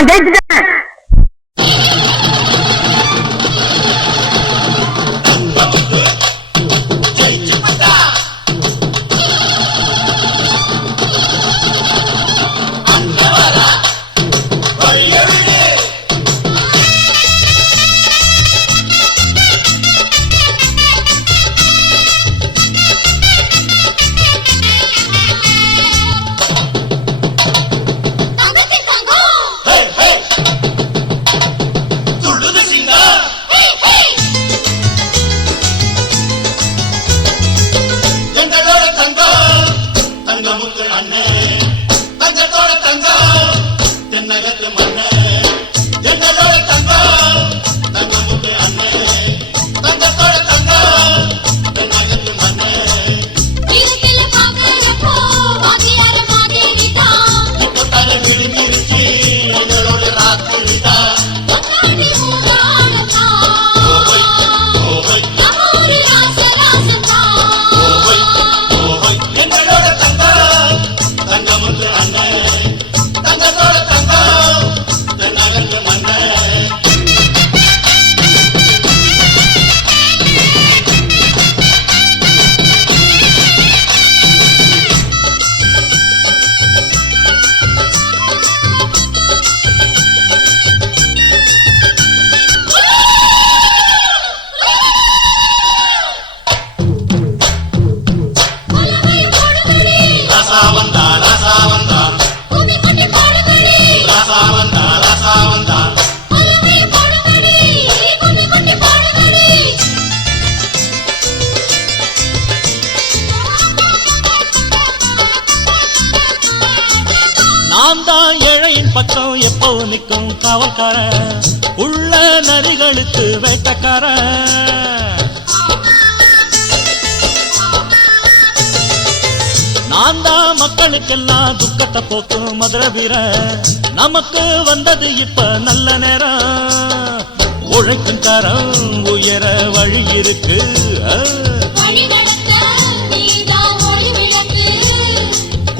நான் ஜெயிச்சுட்டேன். நான் தான் ஏழையின் பக்கம் எப்போ நிற்கும் காவல்காரன், உள்ள நரிகளுக்கு வேட்டக்காரன். நான் தான் மக்களுக்கெல்லாம் துக்கத்தை போக்கும் மதுரை வீரன். நமக்கு வந்தது இப்ப நல்ல நேரம், உழைக்கும் தரம் உயர வழி இருக்கு.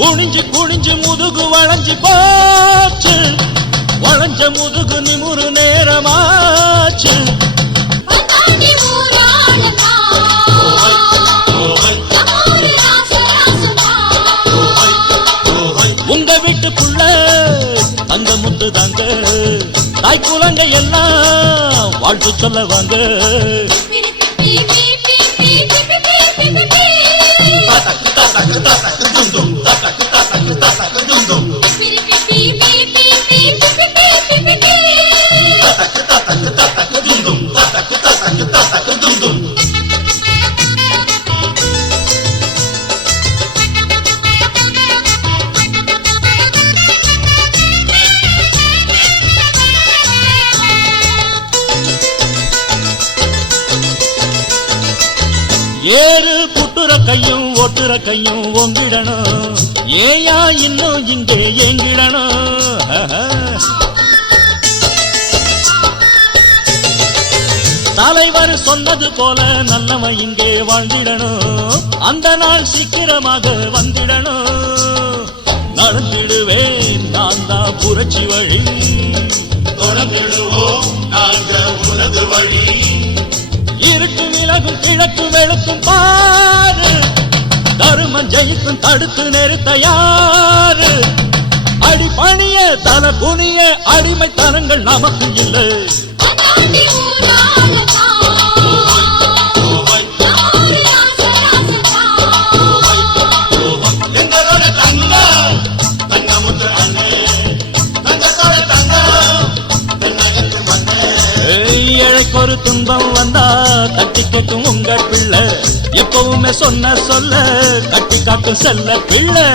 குனிஞ்சு குனிஞ்சு முதுகு வளைஞ்சு போச்சு, வளைஞ்ச முதுகு நிமுறு நேரமாச்சு. உங்க வீட்டுக்குள்ள தங்க முத்து தாங்க, தாய் குலங்க எல்லாம் வாழ்த்து சொல்ல வாங்க. ஏறு புட்டுற கையும் ஓட்டுற கையும் ஓங்கிடணும், ஏயா இன்னும் இங்கே ஏங்கிடணும். தலைவர் சொன்னது போல நல்லவன் இங்கே வாழ்ந்திடணும், அந்த நாள் சீக்கிரமாக வந்திடணும். நடந்திடுவேன் நான் தான் புரட்சி வழி, தொடர்ந்திடுவோம் நாங்கள் உனது வழி. இருட்டு விலகும் கிழக்கு வெளுக்கும் பாரு, தருமம் ஜெயிக்கும் தடுத்து நிறுத்த யாரு. அடி பணிய தல குனிய அடிமைத்தனங்கள் நமக்கு இல்லை. ஒரு துன்பம் வந்தா தட்டி கேட்கும் உங்க பிள்ளை, எப்பவுமே சொன்ன சொல்ல கட்டி காட்டும் செல்ல பிள்ளை.